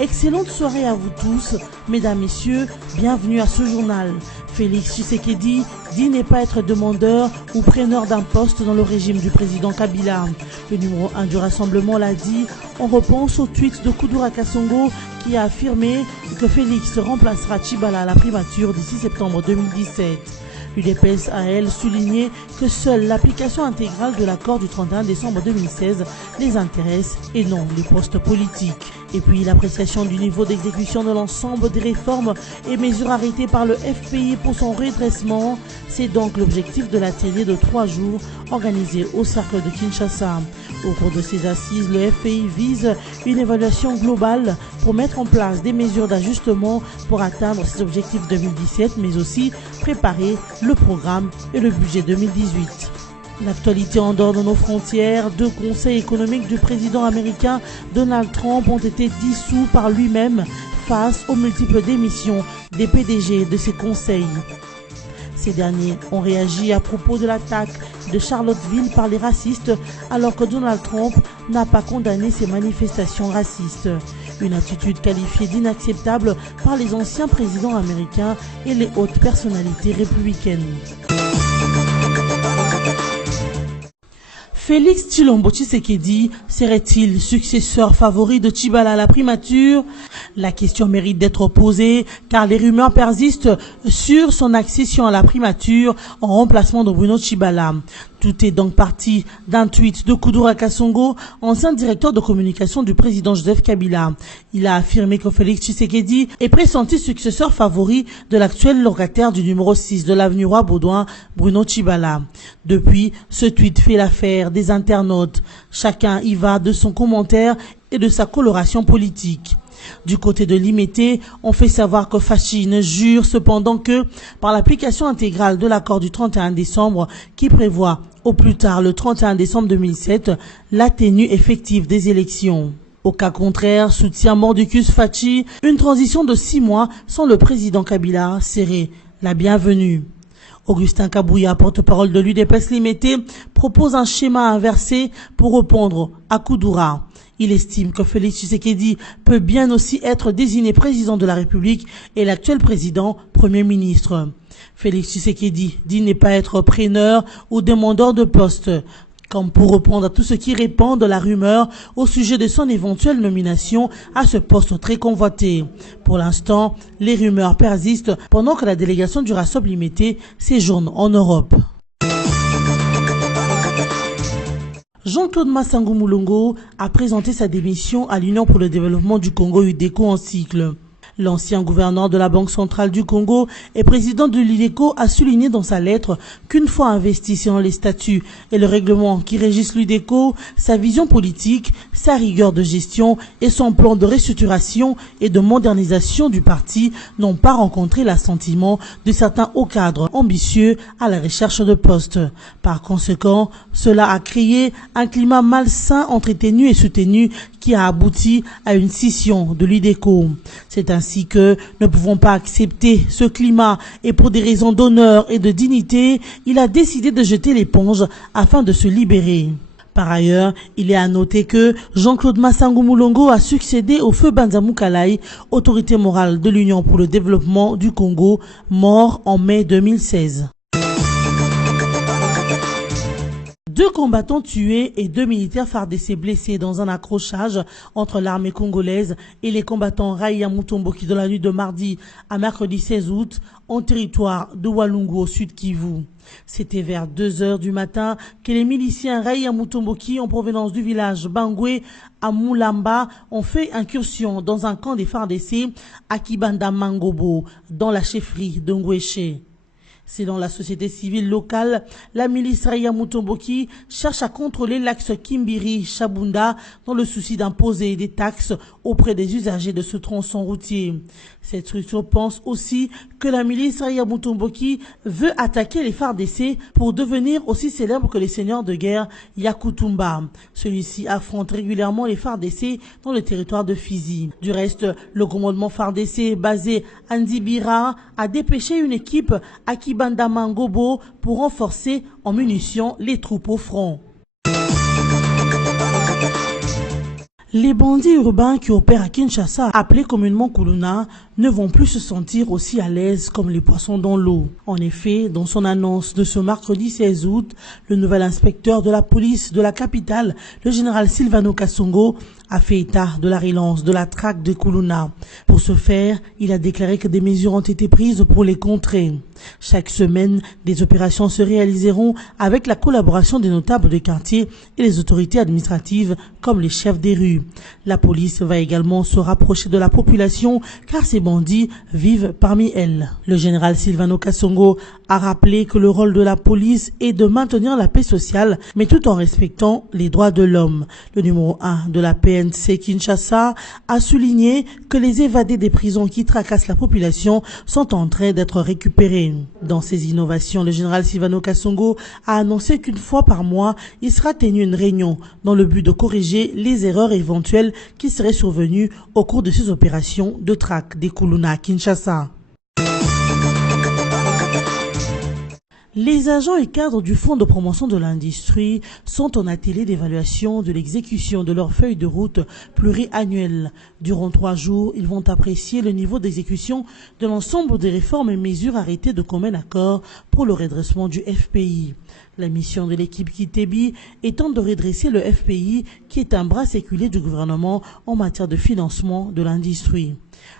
Excellente soirée à vous tous, mesdames, messieurs, bienvenue à ce journal. Félix Tshisekedi dit ne pas être demandeur ou preneur d'un poste dans le régime du président Kabila. Le numéro 1 du Rassemblement l'a dit. On repense au tweet de Kudura Kasongo qui a affirmé que Félix remplacera Tshibala à la primature d'ici septembre 2017. L'UDPS a, elle, souligné que seule l'application intégrale de l'accord du 31 décembre 2016 les intéresse et non les postes politiques. Et puis l'appréciation du niveau d'exécution de l'ensemble des réformes et mesures arrêtées par le FPI pour son redressement. C'est donc l'objectif de l'atelier de 3 jours organisé au Cercle de Kinshasa. Au cours de ces assises, le FPI vise une évaluation globale pour mettre en place des mesures d'ajustement pour atteindre ses objectifs 2017, mais aussi préparer le programme et le budget 2018. L'actualité en dehors de nos frontières, 2 conseils économiques du président américain Donald Trump ont été dissous par lui-même face aux multiples démissions des PDG de ces conseils. Ces derniers ont réagi à propos de l'attaque de Charlottesville par les racistes alors que Donald Trump n'a pas condamné ces manifestations racistes. Une attitude qualifiée d'inacceptable par les anciens présidents américains et les hautes personnalités républicaines. Félix Tshilombo Tshisekedi serait-il successeur favori de Tshibala à la primature? La question mérite d'être posée car les rumeurs persistent sur son accession à la primature en remplacement de Bruno Tshibala. Tout est donc parti d'un tweet de Kudura Kasongo, ancien directeur de communication du président Joseph Kabila. Il a affirmé que Félix Tshisekedi est pressenti successeur favori de l'actuel locataire du numéro 6 de l'avenue Roi-Baudouin, Bruno Tshibala. Depuis, ce tweet fait l'affaire des internautes. Chacun y va de son commentaire et de sa coloration politique. Du côté de l'IMT, on fait savoir que Fachine jure cependant que, par l'application intégrale de l'accord du 31 décembre qui prévoit au plus tard le 31 décembre 2007 la tenue effective des élections. Au cas contraire, soutient Mordicus Fachi, une transition de 6 mois sans le président Kabila serait la bienvenue. Augustin Kabouya, porte-parole de l'UDPS Limité, propose un schéma inversé pour répondre à Kudura. Il estime que Félix Tshisekedi peut bien aussi être désigné président de la République et l'actuel président Premier ministre. Félix Tshisekedi dit ne pas être preneur ou demandeur de poste, comme pour répondre à tout ce qui répand de la rumeur au sujet de son éventuelle nomination à ce poste très convoité. Pour l'instant, les rumeurs persistent pendant que la délégation du Rassemblement Limité séjourne en Europe. Jean-Claude Massango Moulongo a présenté sa démission à l'Union pour le développement du Congo UDECO en cycle. L'ancien gouverneur de la Banque centrale du Congo et président de l'UDECO a souligné dans sa lettre qu'une fois investi selon les statuts et le règlement qui régissent l'UDECO, sa vision politique, sa rigueur de gestion et son plan de restructuration et de modernisation du parti n'ont pas rencontré l'assentiment de certains hauts cadres ambitieux à la recherche de postes. Par conséquent, cela a créé un climat malsain entretenu et soutenu qui a abouti à une scission de l'UDECO. C'est ainsi que ne pouvons pas accepter ce climat et pour des raisons d'honneur et de dignité, il a décidé de jeter l'éponge afin de se libérer. Par ailleurs, il est à noter que Jean-Claude Massango Moulongo a succédé au feu Banza Moukalai, autorité morale de l'Union pour le développement du Congo, mort en mai 2016. 2 combattants tués et 2 militaires FARDC blessés dans un accrochage entre l'armée congolaise et les combattants Raïa Mutomboki dans la nuit de mardi à mercredi 16 août en territoire de Walungu au sud Kivu. C'était vers 2 heures du matin que les miliciens Raïa Mutomboki en provenance du village Bangwe à Moulamba ont fait incursion dans un camp des FARDC à Kibanda Mangobo dans la chefferie de Ngweshe. Selon la société civile locale, la milice Raïa Mutomboki cherche à contrôler l'axe Kimbiri-Chabunda dans le souci d'imposer des taxes auprès des usagers de ce tronçon routier. Cette structure pense aussi que la milice Raïa Mutomboki veut attaquer les FARDC pour devenir aussi célèbre que les seigneurs de guerre Yakutumba. Celui-ci affronte régulièrement les FARDC dans le territoire de Fizi. Du reste, le commandement FARDC basé à Ndibira a dépêché une équipe à Kibanda Mangobo pour renforcer en munitions les troupes au front. Les bandits urbains qui opèrent à Kinshasa, appelés communément Kuluna, ne vont plus se sentir aussi à l'aise comme les poissons dans l'eau. En effet, dans son annonce de ce mercredi 16 août, le nouvel inspecteur de la police de la capitale, le général Silvano Kasongo, a fait état de la relance de la traque de Kuluna. Pour ce faire, il a déclaré que des mesures ont été prises pour les contrer. Chaque semaine, des opérations se réaliseront avec la collaboration des notables de quartier et les autorités administratives comme les chefs des rues. La police va également se rapprocher de la population car ces bandits vivent parmi elles. Le général Silvano Kasongo a rappelé que le rôle de la police est de maintenir la paix sociale, mais tout en respectant les droits de l'homme. Le numéro 1 de la PNC Kinshasa a souligné que les évadés des prisons qui tracassent la population sont en train d'être récupérés. Dans ces innovations, le général Silvano Kasongo a annoncé qu'une fois par mois, il sera tenu une réunion dans le but de corriger les erreurs éventuelles qui seraient survenues au cours de ces opérations de traque des Kuluna à Kinshasa. Les agents et cadres du Fonds de promotion de l'industrie sont en atelier d'évaluation de l'exécution de leur feuille de route pluriannuelle. Durant 3 jours, ils vont apprécier le niveau d'exécution de l'ensemble des réformes et mesures arrêtées de commun accord pour le redressement du FPI. La mission de l'équipe Kitebi étant de redresser le FPI, qui est un bras séculé du gouvernement en matière de financement de l'industrie.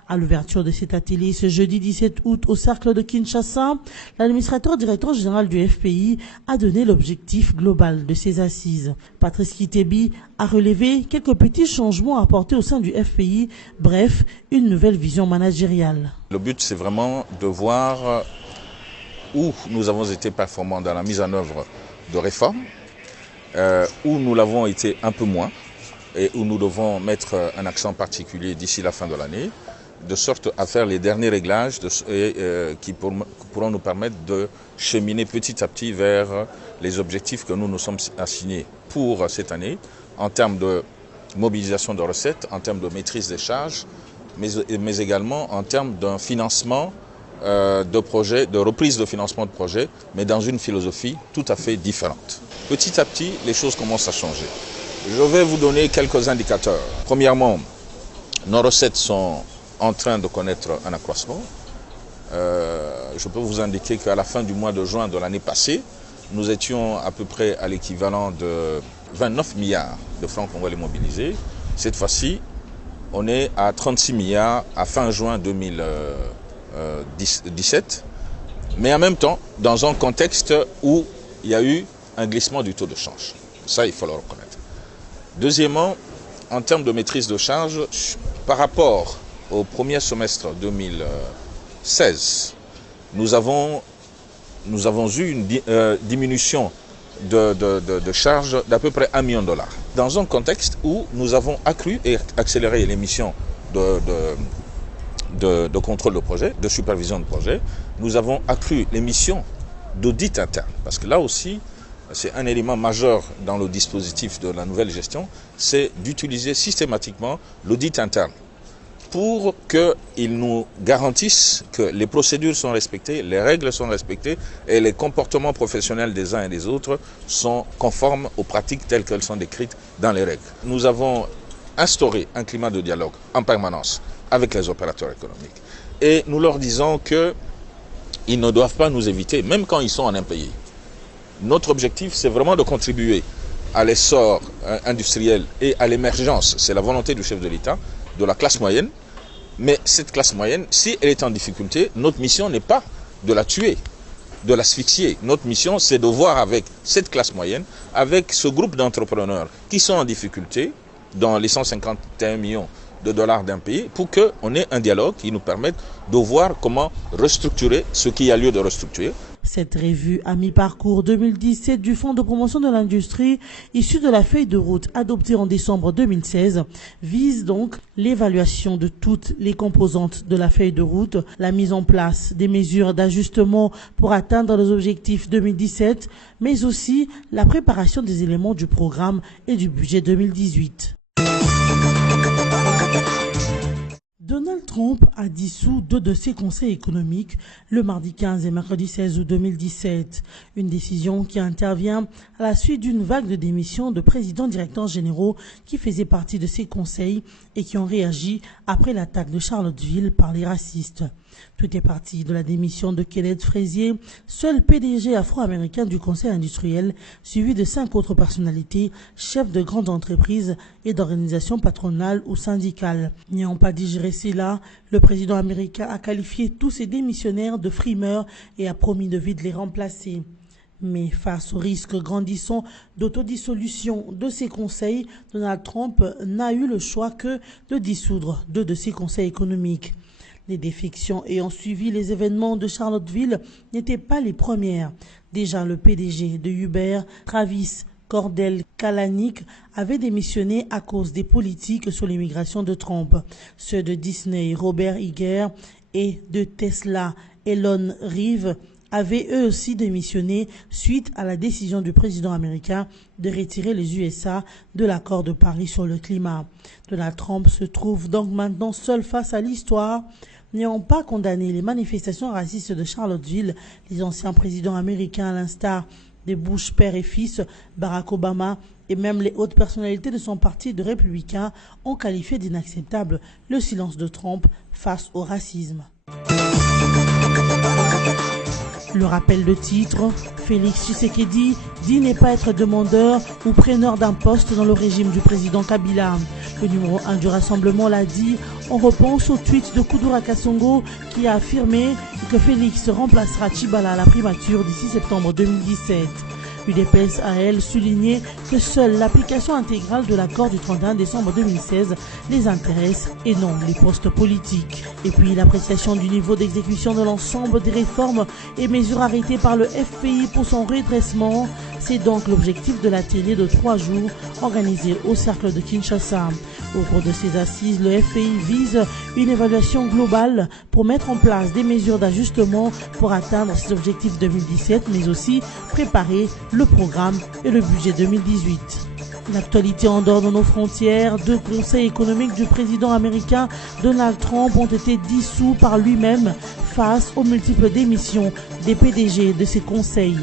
À l'ouverture de cet atelier ce jeudi 17 août au cercle de Kinshasa, l'administrateur directeur général du FPI a donné l'objectif global de ces assises. Patrice Kitebi a relevé quelques petits changements apportés au sein du FPI, bref, une nouvelle vision managériale. Le but, c'est vraiment de voir où nous avons été performants dans la mise en œuvre de réformes, où nous l'avons été un peu moins et où nous devons mettre un accent particulier d'ici la fin de l'année, de sorte à faire les derniers réglages qui pourront nous permettre de cheminer petit à petit vers les objectifs que nous nous sommes assignés pour cette année, en termes de mobilisation de recettes, en termes de maîtrise des charges, mais également en termes d'un financement de projets, de reprise de financement de projets, mais dans une philosophie tout à fait différente. Petit à petit, les choses commencent à changer. Je vais vous donner quelques indicateurs. Premièrement, nos recettes sont en train de connaître un accroissement. Je peux vous indiquer qu'à la fin du mois de juin de l'année passée, nous étions à peu près à l'équivalent de 29 milliards de francs congolais mobilisés. Cette fois-ci, on est à 36 milliards à fin juin 2017, mais en même temps, dans un contexte où il y a eu un glissement du taux de change. Ça, il faut le reconnaître. Deuxièmement, en termes de maîtrise de charge, par rapport au premier semestre 2016, nous avons eu une diminution de charges d'à peu près $1 million. Dans un contexte où nous avons accru et accéléré les missions de contrôle de projet, de supervision de projet, nous avons accru les missions d'audit interne. Parce que là aussi, c'est un élément majeur dans le dispositif de la nouvelle gestion, c'est d'utiliser systématiquement l'audit interne pour qu'ils nous garantissent que les procédures sont respectées, les règles sont respectées et les comportements professionnels des uns et des autres sont conformes aux pratiques telles qu'elles sont décrites dans les règles. Nous avons instauré un climat de dialogue en permanence avec les opérateurs économiques et nous leur disons qu'ils ne doivent pas nous éviter, même quand ils sont en impayés. Notre objectif, c'est vraiment de contribuer à l'essor industriel et à l'émergence, c'est la volonté du chef de l'État, de la classe moyenne. Mais cette classe moyenne, si elle est en difficulté, notre mission n'est pas de la tuer, de l'asphyxier. Notre mission, c'est de voir avec cette classe moyenne, avec ce groupe d'entrepreneurs qui sont en difficulté, dans les 151 millions de dollars d'un pays, pour qu'on ait un dialogue qui nous permette de voir comment restructurer ce qu'il y a lieu de restructurer. Cette revue à mi-parcours 2017 du Fonds de promotion de l'industrie, issue de la feuille de route adoptée en décembre 2016, vise donc l'évaluation de toutes les composantes de la feuille de route, la mise en place des mesures d'ajustement pour atteindre les objectifs 2017, mais aussi la préparation des éléments du programme et du budget 2018. Donald Trump a dissous 2 de ses conseils économiques le mardi 15 et mercredi 16 août 2017. Une décision qui intervient à la suite d'une vague de démissions de présidents directeurs généraux qui faisaient partie de ces conseils et qui ont réagi après l'attaque de Charlottesville par les racistes. Tout est parti de la démission de Kenneth Frazier, seul PDG afro-américain du conseil industriel, suivi de 5 autres personnalités, chefs de grandes entreprises et d'organisations patronales ou syndicales. N'ayant pas digéré cela, le président américain a qualifié tous ces démissionnaires de frimeurs et a promis de vite les remplacer. Mais face au risque grandissant d'autodissolution de ses conseils, Donald Trump n'a eu le choix que de dissoudre 2 de ses conseils économiques. Les défections ayant suivi les événements de Charlottesville n'étaient pas les premières. Déjà, le PDG de Uber, Travis Cordell-Kalanick, avait démissionné à cause des politiques sur l'immigration de Trump. Ceux de Disney, Robert Iger, et de Tesla, Elon Reeve, avaient eux aussi démissionné suite à la décision du président américain de retirer les USA de l'accord de Paris sur le climat. Donald Trump se trouve donc maintenant seul face à l'histoire. N'ayant pas condamné les manifestations racistes de Charlottesville, les anciens présidents américains, à l'instar de Bush père et fils, Barack Obama et même les hautes personnalités de son parti de républicains ont qualifié d'inacceptable le silence de Trump face au racisme. Le rappel de titre, Félix Tshisekedi dit ne pas être demandeur ou preneur d'un poste dans le régime du président Kabila. Le numéro 1 du Rassemblement l'a dit en réponse au tweet de Kudura Kasongo qui a affirmé que Félix remplacera Tshibala à la primature d'ici septembre 2017. UDPS a, elle, souligné que seule l'application intégrale de l'accord du 31 décembre 2016 les intéresse et non les postes politiques. Et puis l'appréciation du niveau d'exécution de l'ensemble des réformes et mesures arrêtées par le FPI pour son redressement. C'est donc l'objectif de l'atelier de 3 jours organisé au Cercle de Kinshasa. Au cours de ces assises, le FPI vise une évaluation globale pour mettre en place des mesures d'ajustement pour atteindre ses objectifs 2017, mais aussi préparer le programme et le budget 2018. L'actualité en dehors de nos frontières, 2 conseils économiques du président américain Donald Trump ont été dissous par lui-même face aux multiples démissions des PDG de ses conseils.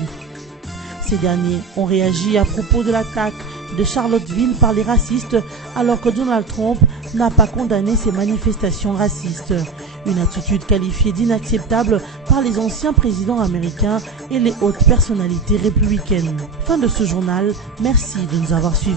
Ces derniers ont réagi à propos de l'attaque de Charlottesville par les racistes alors que Donald Trump n'a pas condamné ces manifestations racistes. Une attitude qualifiée d'inacceptable par les anciens présidents américains et les hautes personnalités républicaines. Fin de ce journal, merci de nous avoir suivis.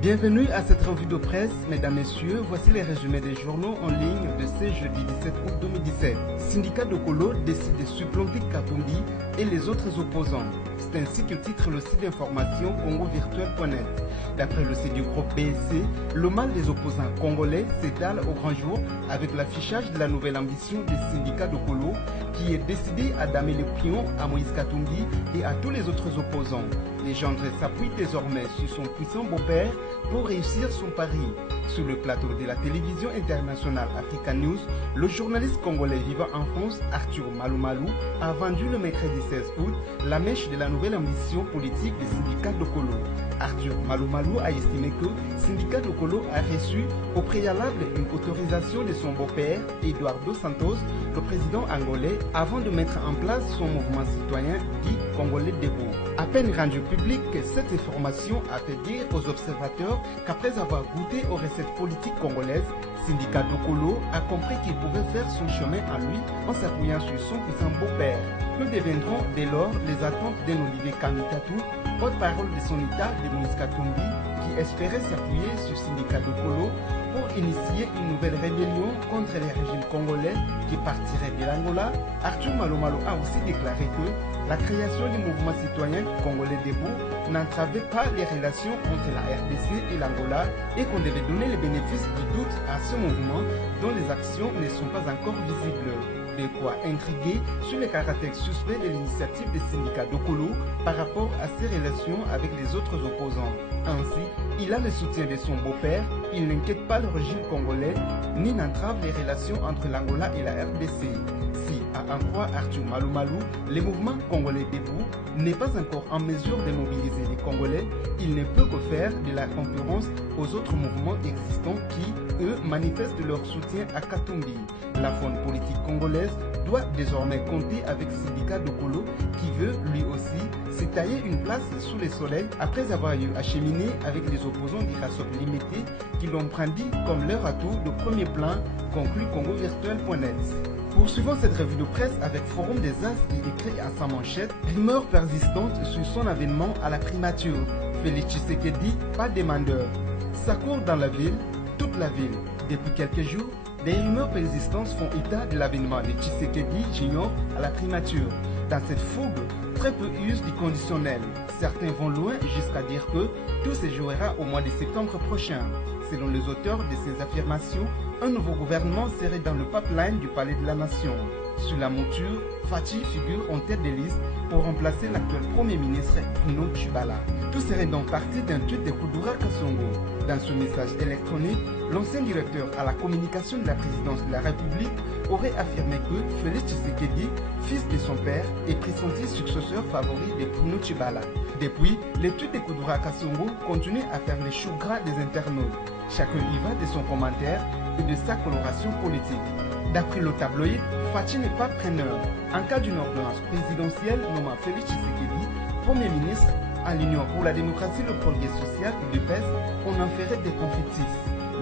Bienvenue à cette revue de presse, mesdames, messieurs. Voici les résumés des journaux en ligne de ce jeudi 17 août 2017. Syndicat de Kolo décide de supplanter Katumbi et les autres opposants. C'est ainsi que titre le site d'information congovirtuel.net. D'après le site du groupe BSC, le mal des opposants congolais s'étale au grand jour avec l'affichage de la nouvelle ambition des syndicats de Kolo qui est décidé à damer les pions à Moïse Katumbi et à tous les autres opposants. Legendre s'appuie désormais sur son puissant beau-père pour réussir son pari. Sur le plateau de la télévision internationale Africa News, le journaliste congolais vivant en France, Arthur Malumalu, a vendu le mercredi 16 août la mèche de la nouvelle ambition politique des syndicats de Kolo. Arthur Malumalu a estimé que le syndicat de Kolo a reçu au préalable une autorisation de son beau-père, Eduardo Santos, le président angolais, avant de mettre en place son mouvement citoyen dit Congolais Debout. À peine rendu public, cette information a fait dire aux observateurs qu'après avoir goûté aux recettes politiques congolaises, syndicat de Kolo a compris qu'il pouvait faire son chemin à lui en s'appuyant sur son puissant beau-père. Que deviendront dès lors les attentes d'un Olivier Kamikatou, porte-parole de son état de Moïse Katumbi, qui espérait s'appuyer sur syndicat de Kolo pour initier une nouvelle rébellion contre les régimes congolais qui partirait de l'Angola? Arthur Malumalu a aussi déclaré que la création du mouvement citoyen congolais debout n'entravait pas les relations entre la RDC et l'Angola et qu'on devait donner les bénéfices du doute à ce mouvement dont les actions ne sont pas encore visibles. De quoi intriguer sur le caractère suspect de l'initiative des syndicats de Kolo par rapport à ses relations avec les autres opposants. Ainsi, Il a le soutien de son beau-père, il n'inquiète pas le régime congolais, ni n'entrave les relations entre l'Angola et la RDC. Si, à en croire Arthur Malumalu, le mouvement congolais debout n'est pas encore en mesure de mobiliser les Congolais, il ne peut que faire de la concurrence aux autres mouvements existants qui, eux, manifestent leur soutien à Katumbi. La faune politique congolaise doit désormais compter avec Sindika Dokolo qui veut, lui aussi, se tailler une place sous le soleil après avoir eu à cheminer avec les opposants d'Irasop Limité qui l'ont brandi comme leur atout de premier plan, conclut congovirtuel.net. Poursuivons cette revue de presse avec Forum des As qui écrit à sa manchette « Rumeur persistante sur son avènement à la primature. Félix Tshisekedi, pas demandeur. Ça court dans la ville, toute la ville. Depuis quelques jours, des rumeurs persistantes font état de l'avènement de Tshisekedi Junior à la primature. Dans cette fougue, très peu usent du conditionnel. Certains vont loin jusqu'à dire que tout se jouera au mois de septembre prochain. Selon les auteurs de ces affirmations, un nouveau gouvernement serait dans le pipeline du Palais de la Nation. Sur la mouture, Fachi figure en tête de liste pour remplacer l'actuel Premier ministre Bruno Tshibala. Tout serait donc parti d'un tweet de Kudura Kasongo. Dans ce message électronique, l'ancien directeur à la communication de la présidence de la République aurait affirmé que Félix Tshisekedi, fils de son père, est pressenti successeur favori de Bruno Tshibala. Depuis, les tweets de Kudura Kasongo continuent à faire les choux gras des internautes. Chacun y va de son commentaire et de sa coloration politique. D'après le tabloïd, Fachi n'est pas preneur. En cas d'une ordonnance présidentielle nommant Félix Tshisekedi Premier ministre à l'Union pour la démocratie et le progrès social de l'UPES, on en ferait des confitis.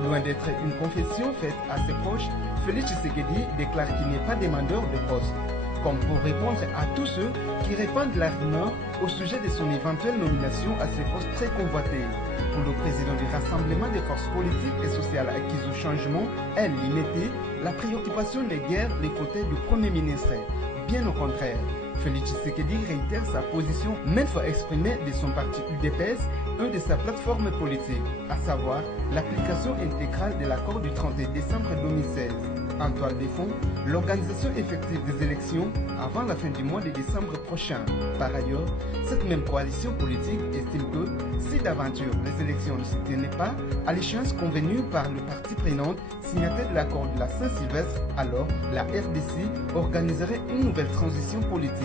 Loin d'être une confession faite à ses proches, Félix Tshisekedi déclare qu'il n'est pas demandeur de poste. Comme pour répondre à tous ceux qui répandent la rumeur au sujet de son éventuelle nomination à ce poste très convoité. Pour le président du Rassemblement des forces politiques et sociales acquises au changement, LINET, la préoccupation n'est guère les côtés du Premier ministre. Bien au contraire, Félix Tshisekedi réitère sa position maintes fois exprimée de son parti UDPS, un de sa plateforme politique, à savoir l'application intégrale de l'accord du 31 décembre 2016. En toile de fond, l'organisation effective des élections avant la fin du mois de décembre prochain. Par ailleurs, cette même coalition politique estime que si d'aventure les élections ne se tenaient pas à l'échéance convenue par le parti prenant signataire de l'accord de la Saint-Sylvestre, alors la RDC organiserait une nouvelle transition politique.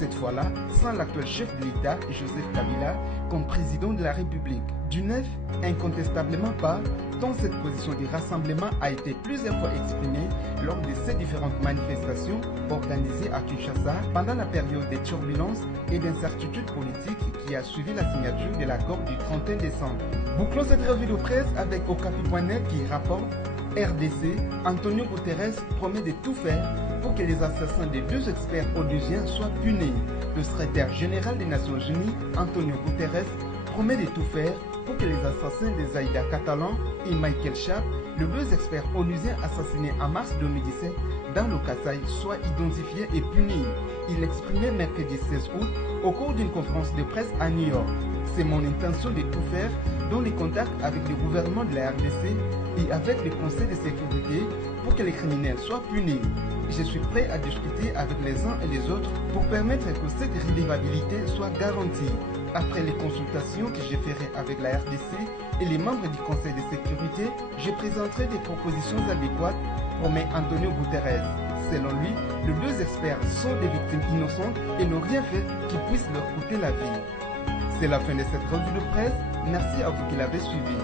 Cette fois-là, sans l'actuel chef de l'État, Joseph Kabila, comme président de la République. Du neuf, incontestablement pas, tant cette position du rassemblement a été plusieurs fois exprimée lors de ces différentes manifestations organisées à Kinshasa pendant la période des turbulences et d'incertitudes politiques qui a suivi la signature de l'accord du 31 décembre. Bouclons cette revue de presse avec Okapi.net qui rapporte RDC, Antonio Guterres promet de tout faire pour que les assassins des deux experts onusiens soient punis. Le secrétaire général des Nations Unies, Antonio Guterres, promet de tout faire pour que les assassins de Zaïda Catalan et Michael Sharp, les deux experts onusiens assassinés en mars 2017 dans le Kasaï, soient identifiés et punis. Il l'exprimait mercredi 16 août au cours d'une conférence de presse à New York. C'est mon intention de tout faire dans les contacts avec le gouvernement de la RDC et avec le Conseil de sécurité pour que les criminels soient punis. Je suis prêt à discuter avec les uns et les autres pour permettre que cette redevabilité soit garantie. Après les consultations que je ferai avec la RDC et les membres du Conseil de sécurité, je présenterai des propositions adéquates, promet Antonio Guterres. Selon lui, les deux experts sont des victimes innocentes et n'ont rien fait qui puisse leur coûter la vie. C'est la fin de cette revue de presse. Merci à vous qui l'avez suivi.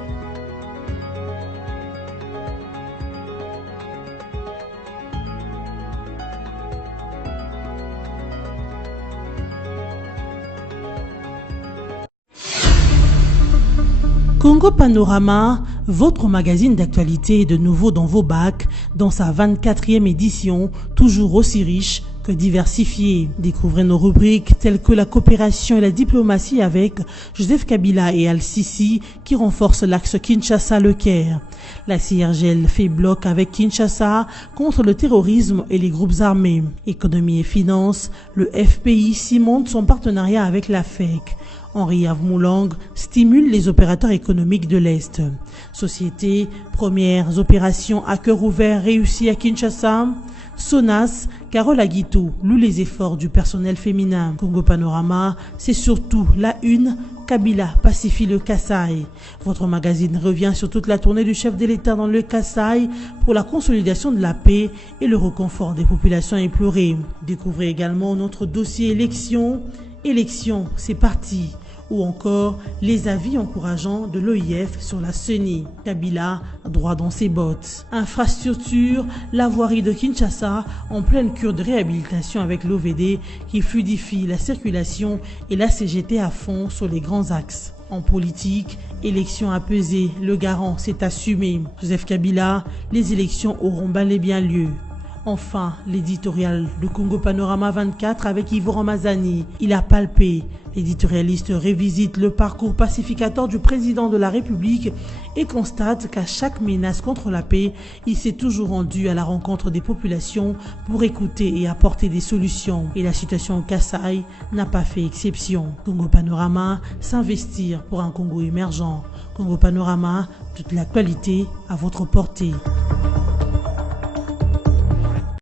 Congo Panorama, votre magazine d'actualité est de nouveau dans vos bacs, dans sa 24e édition, toujours aussi riche que diversifiée. Découvrez nos rubriques telles que la coopération et la diplomatie avec Joseph Kabila et Al-Sisi qui renforcent l'axe Kinshasa-Le Caire. La CIRGL fait bloc avec Kinshasa contre le terrorisme et les groupes armés. Économie et finances, le FPI cimente son partenariat avec la FEC. Henri Avmoulang stimule les opérateurs économiques de l'Est. Société, premières opérations à cœur ouvert réussies à Kinshasa. Sonas, Carole Aguito loue les efforts du personnel féminin. Congo Panorama, c'est surtout la une. Kabila pacifie le Kasaï. Votre magazine revient sur toute la tournée du chef de l'État dans le Kasaï pour la consolidation de la paix et le réconfort des populations éplorées. Découvrez également notre dossier élections. Élections, c'est parti. Ou encore les avis encourageants de l'OIF sur la CENI. Kabila droit dans ses bottes. Infrastructure, la voirie de Kinshasa en pleine cure de réhabilitation avec l'OVD qui fluidifie la circulation et la CGT à fond sur les grands axes. En politique, élections apaisées, le garant s'est assumé. Joseph Kabila, les élections auront bel et bien lieu. Enfin, l'éditorial de Congo Panorama 24 avec Yvo Ramazani. Il a palpé. L'éditorialiste revisite le parcours pacificateur du président de la République et constate qu'à chaque menace contre la paix, il s'est toujours rendu à la rencontre des populations pour écouter et apporter des solutions. Et la situation au Kasaï n'a pas fait exception. Congo Panorama, s'investir pour un Congo émergent. Congo Panorama, toute l'actualité à votre portée.